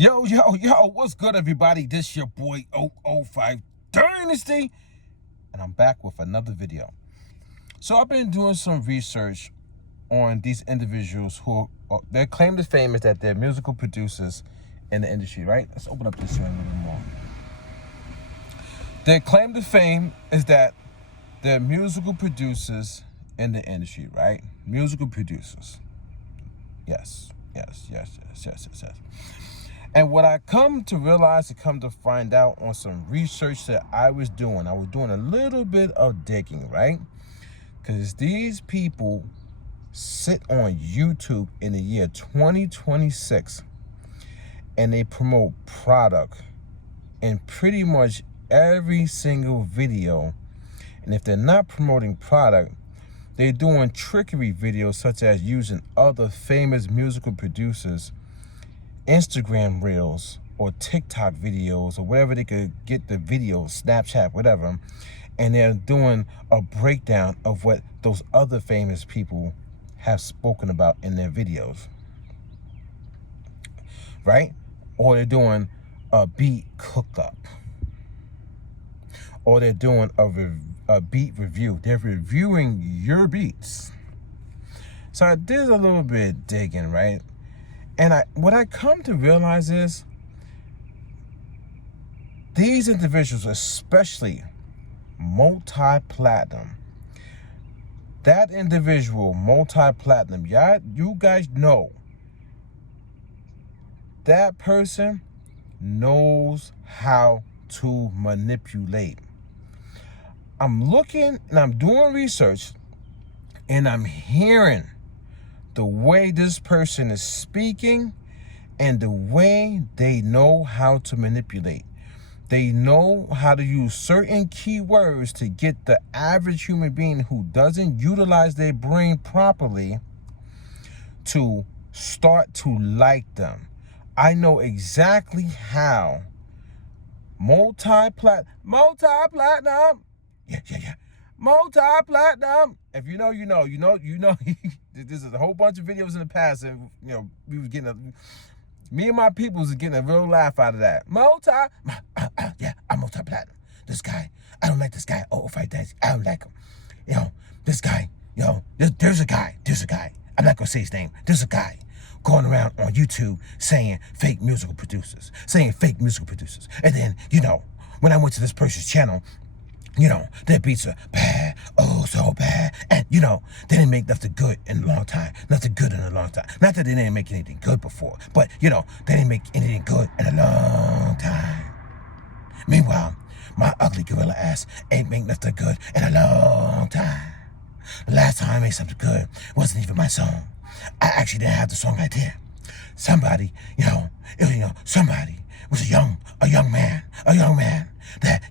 Yo, what's good, everybody? This your boy 005 Dynasty, and I'm back with another video. So I've been doing some research on these individuals who their claim to fame is that they're musical producers in the industry, right? Let's open up this here a little more. Their claim to fame is that they're musical producers in the industry, right? Musical producers. Yes. And what I come to realize, come to find out on some research that I was doing a little bit of digging, right? Because these people sit on YouTube in the year 2026 and they promote product in pretty much every single video. And if they're not promoting product, they're doing trickery videos such as using other famous musical producers' Instagram reels or TikTok videos or whatever they could get the videos, Snapchat, whatever, and they're doing a breakdown of what those other famous people have spoken about in their videos, right? Or they're doing a beat cook-up, or they're doing a beat review. They're reviewing your beats. So I did a little bit of digging, right? And what I come to realize is these individuals, especially multi-platinum, that individual, multi-platinum, you guys know that person knows how to manipulate. I'm looking and I'm doing research and I'm hearing the way this person is speaking and the way they know how to manipulate. They know how to use certain keywords to get the average human being who doesn't utilize their brain properly to start to like them. I know exactly how multi-platinum, multi-platinum. If you know, you know. There's a whole bunch of videos in the past, and we was getting me and my people was getting a real laugh out of that. Yeah, I'm multi-platinum. This guy, I don't like this guy. Oh, fight that, I don't like him. This guy, there's a guy. I'm not gonna say his name. There's a guy going around on YouTube saying fake musical producers, and then when I went to this person's channel, their beats are bad, oh so bad, and they didn't make nothing good in a long time. Not that they didn't make anything good before, but they didn't make anything good in a long time. Meanwhile, my ugly gorilla ass ain't make nothing good in a long time. The last time I made something good wasn't even my song. I actually didn't have the song idea. Somebody, somebody was a young man that,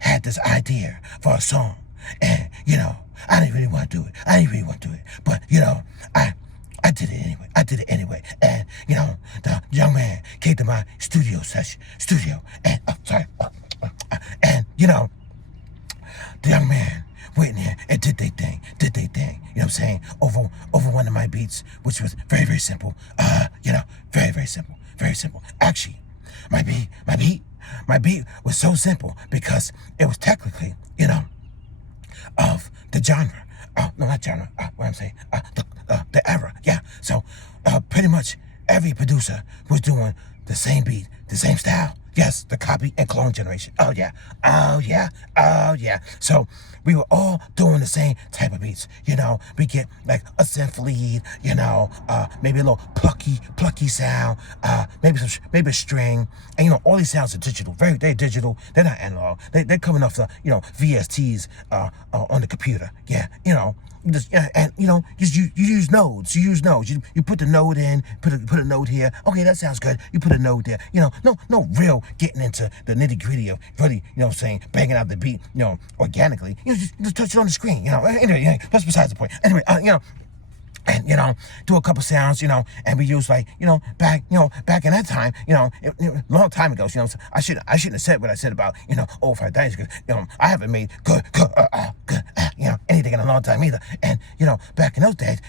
had this idea for a song. And, I didn't really want to do it. But, I did it anyway. And, the young man came to my studio, and, and, the young man went in here and did their thing. You know what I'm saying? Over one of my beats, which was very, very simple. Very, very simple. Actually, my beat was so simple because it was technically, of the genre. No, not genre. What I'm saying, the era. Yeah. So, pretty much every producer was doing the same beat, the same style. Yes, the copy and clone generation. Oh yeah. So we were all doing the same type of beats. We get like a synth lead, maybe a little plucky sound, maybe a string, and all these sounds are digital, they're digital. They're not analog. They're coming off the VSTs on the computer. Yeah, you use nodes. You put the node in, put a node here. Okay, that sounds good. You put a node there. No real getting into the nitty gritty of really, banging out the beat, organically. You just touch it on the screen. Anyway, that's besides the point. Anyway, and do a couple sounds, and we use back in that time, long time ago, I shouldn't have said what I said about, 05 Dynasty, because, I haven't made good, anything in a long time either. And, back in those days,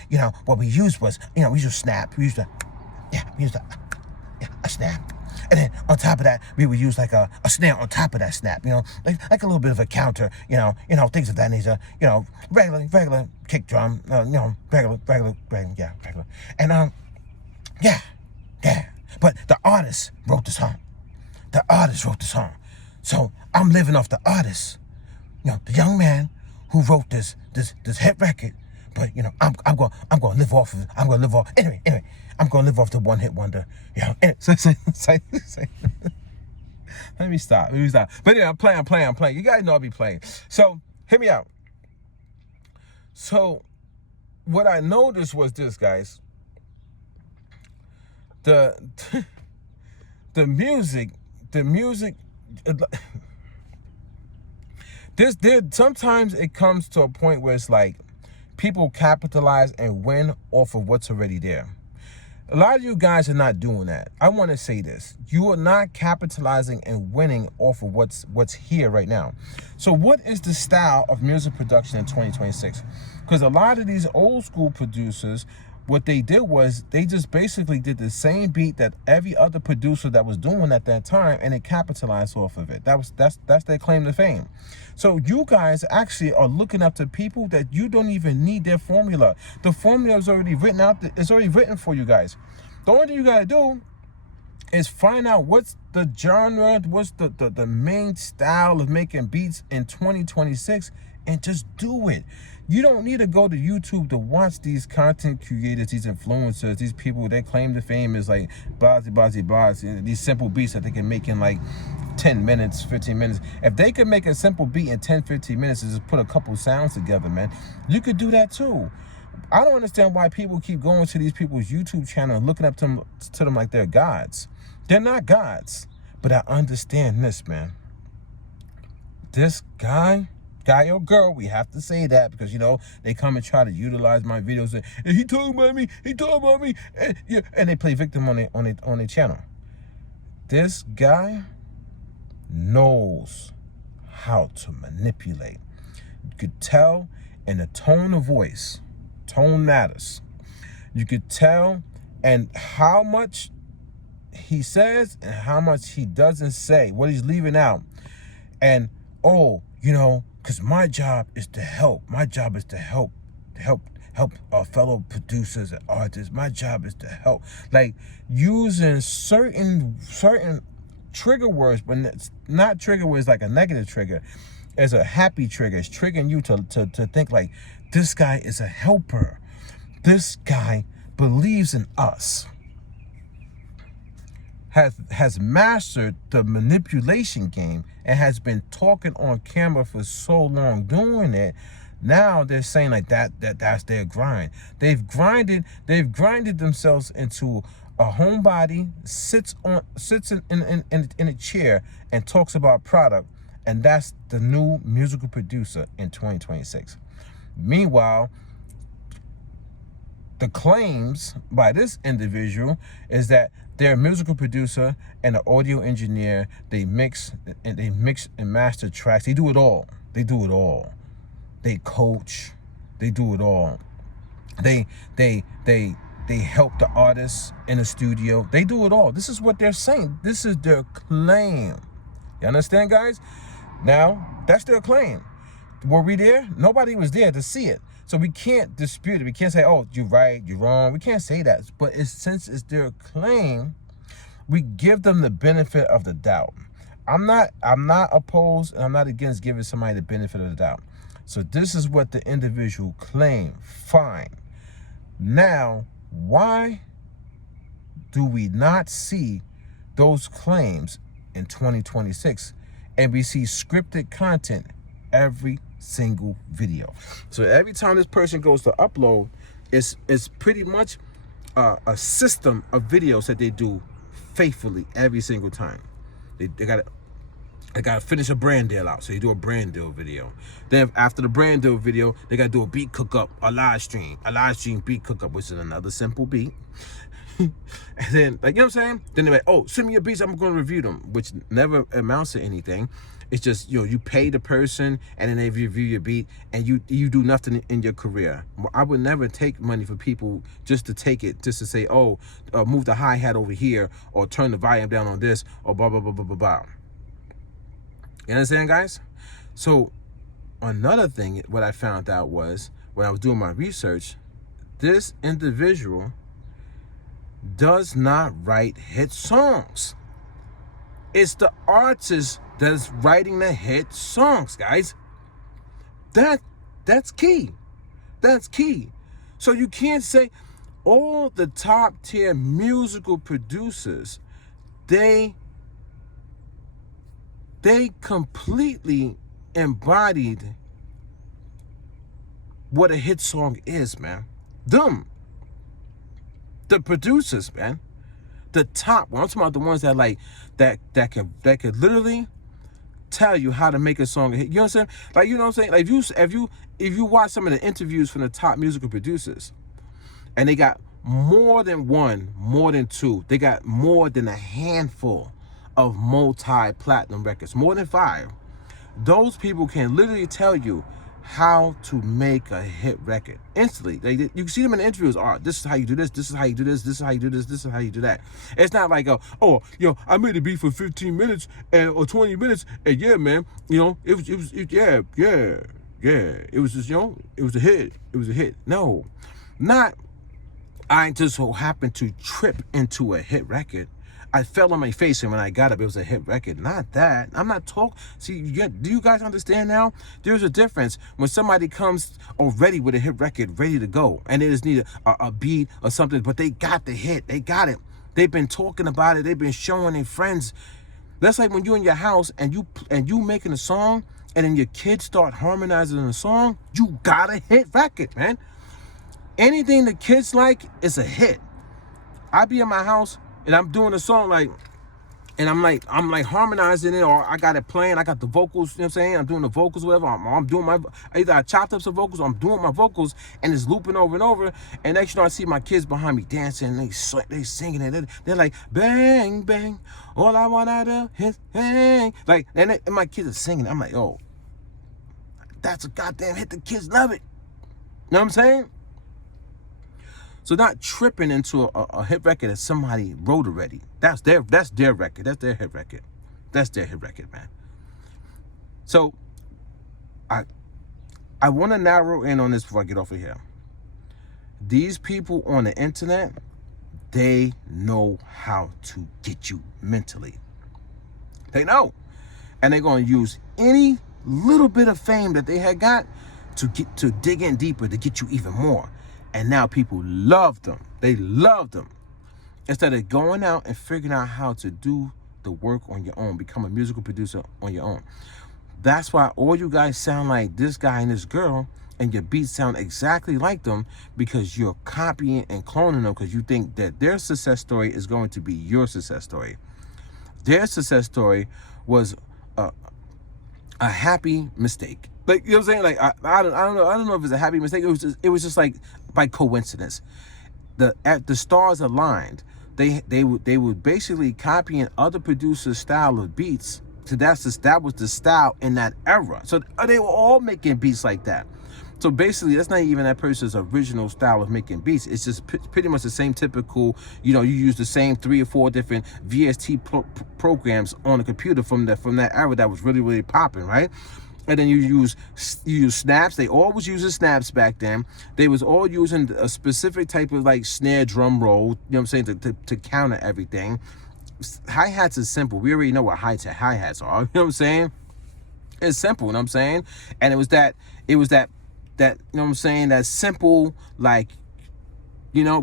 what we used was, we used Snap, we used a snap. snap. And then on top of that, we would use like a snare on top of that snap, you know, like a little bit of a counter, you know, things of that nature, you know, regular kick drum, you know, regular, yeah, regular. And yeah. But the artist wrote the song. The artist wrote the song. So I'm living off the artist, you know, the young man who wrote this hit record. But you know, I'm gonna live off of. I'm gonna live off. Anyway, I'm gonna live off the one hit wonder. You know. Anyway, let me stop. But yeah, I'm playing. You guys know I'll be playing. So hear me out. So what I noticed was this, guys. The music. Sometimes it comes to a point where it's like people capitalize and win off of what's already there. A lot of you guys are not doing that. I want to say this. You are not capitalizing and winning off of what's here right now. So what is the style of music production in 2026? Because a lot of these old school producers, what they did was they just basically did the same beat that every other producer that was doing at that time, and they capitalized off of it. That's their claim to fame. So you guys actually are looking up to people that you don't even need their formula. The formula is already written out. It's already written for you guys. The only thing you gotta do is find out what's the genre, what's the main style of making beats in 2026, and just do it. You don't need to go to YouTube to watch these content creators, these influencers, these people that claim the fame is like blah, these simple beats that they can make in like 10 minutes, 15 minutes. If they could make a simple beat in 10, 15 minutes and just put a couple sounds together, man, you could do that too. I don't understand why people keep going to these people's YouTube channel and looking up to them like they're gods. They're not gods. But I understand this, man. This guy or girl, we have to say that because, you know, they come and try to utilize my videos and he talking about me, and, yeah, and they play victim on their channel. This guy knows how to manipulate. You could tell in the tone of voice. Tone matters. You could tell and how much he says and how much he doesn't say, what he's leaving out. And, oh, you know, because my job is to help. My job is to help our fellow producers and artists. My job is to help. Like using certain trigger words, but it's not trigger words like a negative trigger. As a happy trigger. It's triggering you to think like, this guy is a helper. This guy believes in us. Has mastered the manipulation game and has been talking on camera for so long doing it. Now they're saying like that's their grind. They've grinded themselves into a homebody, sits in a chair and talks about product, and that's the new musical producer in 2026. Meanwhile, the claims by this individual is that they're a musical producer and an audio engineer. They mix and master tracks. They do it all. They coach. They do it all. They help the artists in the studio. They do it all. This is what they're saying. This is their claim. You understand, guys? Now, that's their claim. Were we there? Nobody was there to see it. So we can't dispute it. We can't say, oh, you're right, you're wrong. We can't say that. But since it's their claim, we give them the benefit of the doubt. I'm not opposed and I'm not against giving somebody the benefit of the doubt. So this is what the individual claimed. Fine. Now, why do we not see those claims in 2026 and we see scripted content every single video? So every time this person goes to upload, it's pretty much a system of videos that they do faithfully every single time. They gotta finish a brand deal out, so you do a brand deal video. Then after the brand deal video, they gotta do a beat cook up, a live stream beat cook up, which is another simple beat. And then, like, you know what I'm saying? Then they're like, oh, send me your beats, I'm going to review them, which never amounts to anything. It's just, you pay the person and then they review your beat, and you do nothing in your career. I would never take money for people just to take it, just to say, oh, move the hi-hat over here, or turn the volume down on this, or blah, blah, blah, blah, blah, blah. You understand, guys? So another thing, what I found out was, when I was doing my research, this individual does not write hit songs. It's the artist that's writing the hit songs, guys. That's key. That's key. So you can't say all the top tier musical producers, they completely embodied what a hit song is, man. Them. The producers, man. The top. Well, I'm talking about the ones that like that could literally tell you how to make a song a hit. You know what I'm saying? Like, you know what I'm saying? Like, if you watch some of the interviews from the top musical producers, and they got more than one, more than two, they got more than a handful of multi-platinum records, more than 5. Those people can literally tell you how to make a hit record instantly. You can see them in the interviews. Oh, this is how you do this. This is how you do this. This is how you do this. This is how you do that. It's not like, I made a beat for 15 minutes or 20 minutes, and yeah, man, it was yeah. It was just, it was a hit. It was a hit. No, not. I just so happened to trip into a hit record. I fell on my face, and when I got up, it was a hit record. Not that. I'm not talking. See, do you guys understand now? There's a difference when somebody comes already with a hit record, ready to go, and they just need a beat or something, but they got the hit. They got it. They've been talking about it. They've been showing their friends. That's like when you're in your house and you making a song, and then your kids start harmonizing in a song. You got a hit record, man. Anything the kids like is a hit. I be in my house and I'm doing a song and I'm like harmonizing it, or I got it playing, I got the vocals, you know what I'm saying? I'm doing the vocals, whatever. I'm doing either I chopped up some vocals or I'm doing my vocals, and it's looping over and over. And next, I see my kids behind me dancing, and they singing it. They're like, bang, bang, all I wanna do is bang. Like, and my kids are singing. I'm like, oh, that's a goddamn hit. The kids love it. You know what I'm saying? So not tripping into a hit record that somebody wrote already. That's their record. That's their hit record. That's their hit record, man. So I want to narrow in on this before I get off of here. These people on the internet, they know how to get you mentally. They know. And they're going to use any little bit of fame that they had got to dig in deeper, to get you even more. And now people love them. They love them. Instead of going out and figuring out how to do the work on your own, become a musical producer on your own. That's why all you guys sound like this guy and this girl, and your beats sound exactly like them, because you're copying and cloning them, because you think that their success story is going to be your success story. Their success story was a happy mistake. Like, you know what I'm saying? Like, I don't know if it's a happy mistake. It was just like by coincidence. The stars aligned. They would basically copying other producers' style of beats. So that was the style in that era. So they were all making beats like that. So basically, that's not even that person's original style of making beats. It's just pretty much the same typical, you use the same 3 or 4 different VST programs on the computer from that era that was really, really popping, right? And then you use snaps. They always used snaps back then. They was all using a specific type of like snare drum roll, you know what I'm saying, to counter everything. Hi-hats is simple. We already know what hi-hats are. You know what I'm saying? It's simple, you know what I'm saying? And it was that you know what I'm saying, that simple, like,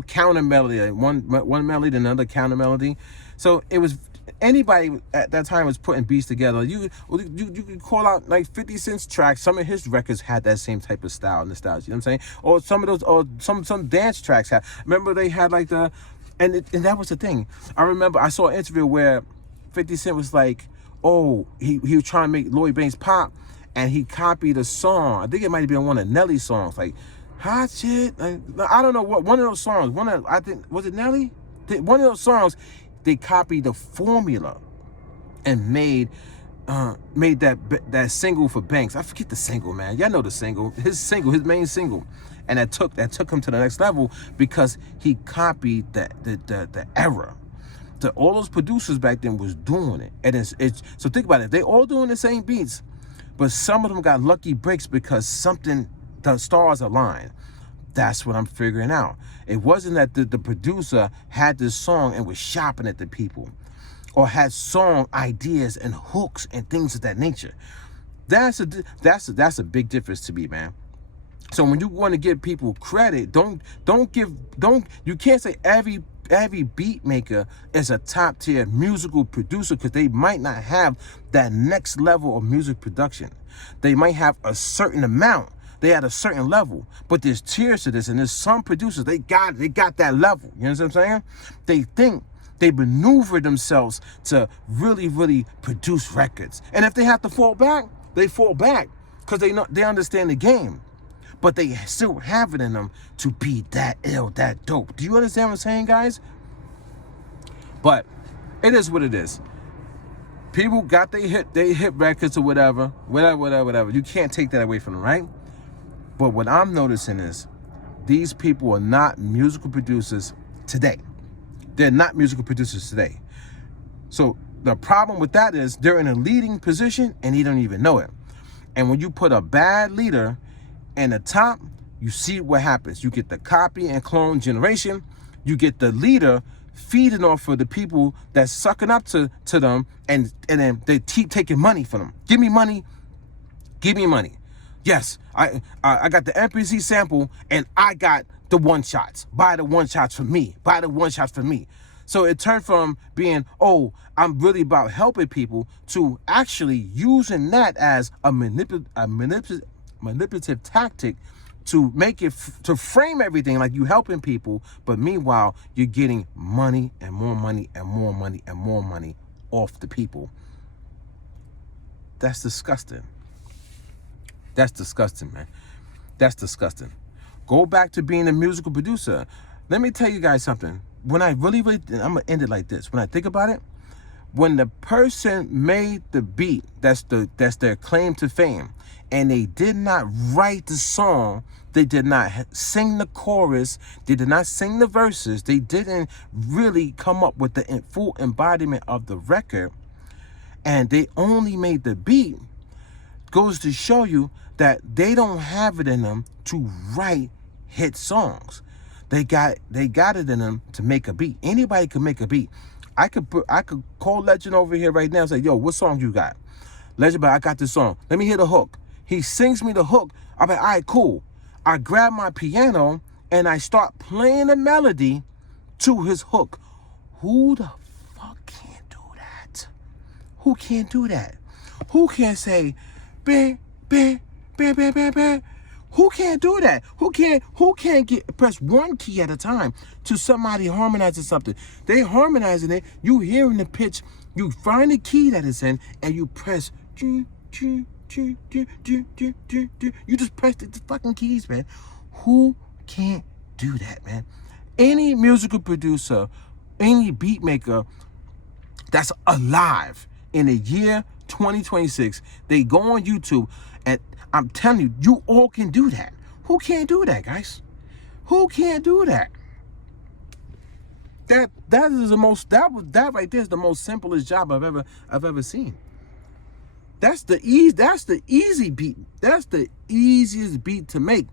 counter melody, like one melody, then another counter melody. So it was, anybody at that time was putting beats together. You could call out like 50 Cent's tracks. Some of his records had that same type of style and nostalgia. You know what I'm saying? Or some of those, or some dance tracks had. Remember they had like and that was the thing. I remember I saw an interview where 50 Cent was like, oh, he was trying to make Lloyd Banks pop, and he copied a song. I think it might have been one of Nelly's songs, like hot shit. Like, I don't know what one of those songs. I think, was it Nelly? one of those songs, they copied the formula and made that single for Banks. I forget the single, man. Y'all know the single. His main single. And that took him to the next level because he copied the era. All those producers back then was doing it. And it's so think about it. They all doing the same beats, but some of them got lucky breaks because the stars aligned. That's what I'm figuring out. It wasn't that the producer had this song and was shopping at the people, or had song ideas and hooks and things of that nature. That's a big difference to me, man. So when you want to give people credit, you can't say every beat maker is a top tier musical producer, because they might not have that next level of music production. They might have a certain amount. They at a certain level, but there's tiers to this, and there's some producers, they got that level. You know what I'm saying? They think they maneuver themselves to really, really produce records. And if they have to fall back, they fall back because they understand the game. But they still have it in them to be that ill, that dope. Do you understand what I'm saying, guys? But it is what it is. People got they hit records or whatever. You can't take that away from them, right? But what I'm noticing is these people are not musical producers today. They're not musical producers today. So the problem with that is they're in a leading position and he don't even know it. And when you put a bad leader in the top, you see what happens. You get the copy and clone generation. You get the leader feeding off of the people that's sucking up to them, and then they keep taking money from them. Give me money. Give me money. Yes, I got the MPC sample and I got the one shots. Buy the one shots for me. Buy the one shots for me. So it turned from being, oh, I'm really about helping people, to actually using that as a manipulative tactic to make it to frame everything like you helping people, but meanwhile you're getting money and more money and more money and more money off the people. That's disgusting. That's disgusting, man. That's disgusting. Go back to being a musical producer. Let me tell you guys something. When I really, I'm gonna end it like this. When I think about it, when the person made the beat, that's their claim to fame, and they did not write the song, they did not sing the chorus, they did not sing the verses, they didn't really come up with the full embodiment of the record, and they only made the beat, goes to show you that they don't have it in them to write hit songs. They got it in them to make a beat. Anybody can make a beat. I could call Legend over here right now and say, yo, what song you got? Legend, but I got this song. Let me hear the hook. He sings me the hook. I'm like, all right, cool. I grab my piano and I start playing the melody to his hook. Who the fuck can't do that? Who can't do that? Who can't say, bang, bang, bang, bang, bang, bang? Who can't do that? Who can't press one key at a time to somebody harmonizing something? They harmonizing it, you hearing the pitch, you find the key that it's in, and you press, you just press the fucking keys, man. Who can't do that, man? Any musical producer, any beat maker that's alive in the year 2026, they go on YouTube, and I'm telling you, you all can do that. Who can't do that, guys? Who can't do that? That right there is the most simplest job I've ever seen. That's the easy beat. That's the easiest beat to make,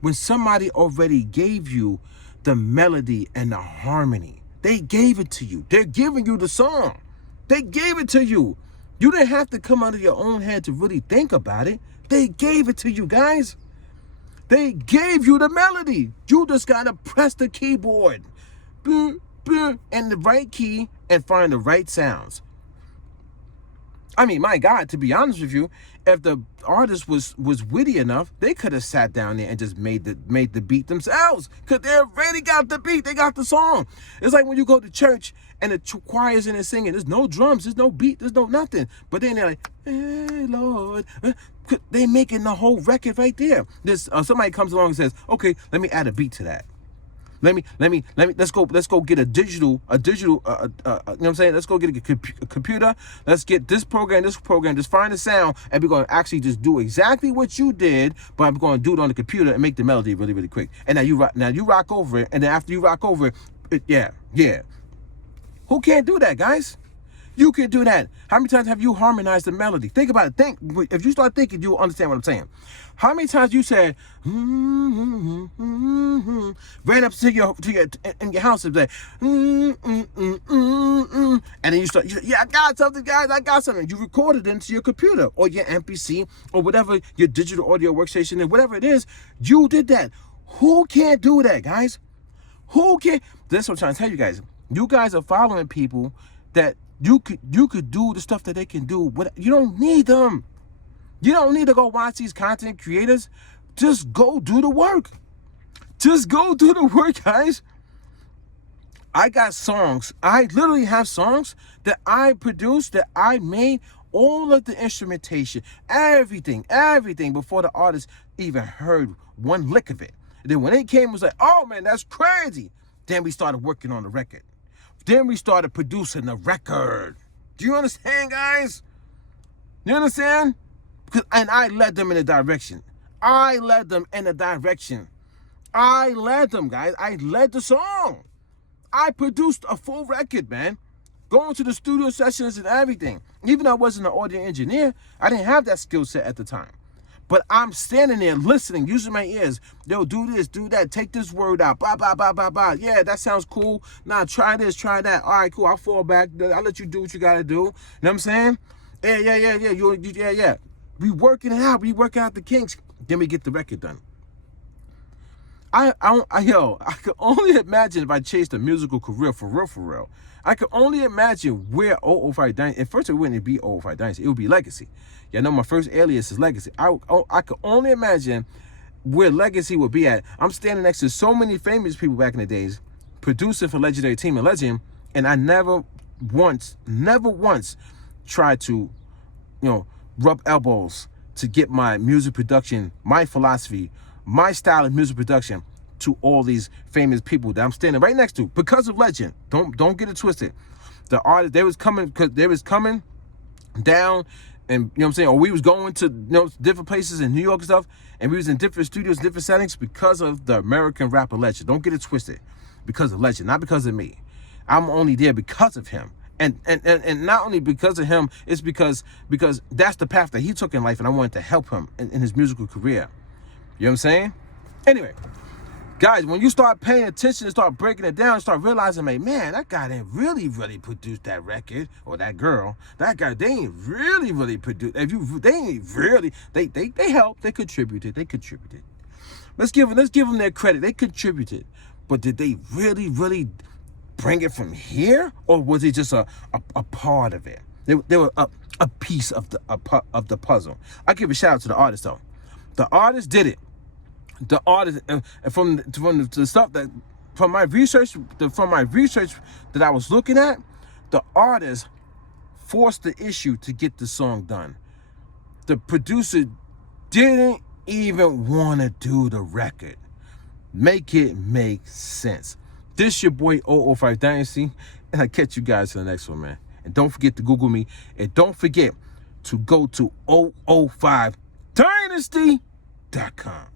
when somebody already gave you the melody and the harmony. They gave it to you. They're giving you the song. They gave it to you. You didn't have to come out of your own head to really think about it. They gave it to you, guys. They gave you the melody. You just gotta press the keyboard and the right key and find the right sounds. I mean, my God, to be honest with you, if the artist was witty enough, they could have sat down there and just made the beat themselves, because they already got the beat. They got the song. It's like when you go to church and the choir's in there singing. There's no drums. There's no beat. There's no nothing. But then they're like, hey, Lord. They making the whole record right there. Somebody comes along and says, okay, let me add a beat to that. Let's go get a digital, you know what I'm saying? Let's go get a computer. Let's get this program, just find the sound, and we're going to actually just do exactly what you did, but I'm going to do it on the computer and make the melody really, really quick. And now you rock over it, and then after you rock over it, yeah. Who can't do that, guys? You can do that. How many times have you harmonized the melody? Think about it. If you start thinking, you'll understand what I'm saying. How many times you said, ran up to your in your house and say, and then you start, I got something, guys, I got something. You recorded it into your computer or your MPC or whatever, your digital audio workstation and whatever it is, you did that. Who can't do that, guys? Who can't? That's what I'm trying to tell you guys. You guys are following people that you could do the stuff that they can do. You don't need them. You don't need to go watch these content creators. Just go do the work. Just go do the work, guys. I got songs. I literally have songs that I produced, that I made, all of the instrumentation, everything before the artist even heard one lick of it. And then when it came, it was like, oh man, that's crazy. Then we started working on the record. Then we started producing the record. Do you understand, guys? You understand? And I led them in a direction. I led them, guys. I led the song. I produced a full record, man. Going to the studio sessions and everything. Even though I wasn't an audio engineer, I didn't have that skill set at the time. But I'm standing there listening, using my ears. Yo, do this, do that. Take this word out. Blah, blah, blah, blah, blah. Yeah, that sounds cool. Nah, try this, try that. All right, cool. I'll fall back. I'll let you do what you got to do. You know what I'm saying? Yeah. We working it out. We working out the kinks. Then we get the record done. I could only imagine if I chased a musical career for real. I could only imagine where 005 Dynasty, at first it wouldn't be 005 Dynasty, it would be Legacy. Yeah, I know my first alias is Legacy. I could only imagine where Legacy would be at. I'm standing next to so many famous people back in the days, producing for Legendary Team and Legend, and I never once tried to, rub elbows to get my music production, my philosophy, my style of music production to all these famous people that I'm standing right next to because of Legend. Don't get it twisted. The artist, they was coming down, and you know what I'm saying, or we was going to different places in New York and stuff, and we was in different studios, different settings because of the American rapper Legend. Don't get it twisted. Because of Legend, not because of me. I'm only there because of him. And not only because of him, it's because that's the path that he took in life, and I wanted to help him in his musical career. You know what I'm saying? Anyway, guys, when you start paying attention and start breaking it down, start realizing, man, that guy didn't really produce that record, or that girl, that guy, they ain't really produced. They helped, they contributed. Let's give them their credit. They contributed, but did they really bring it from here, or was it just a part of it? They were a piece of the puzzle. I give a shout out to the artist though. The artist did it. The artist, from the stuff that from my research that I was looking at, the artist forced the issue to get the song done. The producer didn't even want to do the record. Make it make sense. This your boy 005 Dynasty, and I'll catch you guys in the next one, man. And don't forget to Google me, and don't forget to go to 005dynasty.com.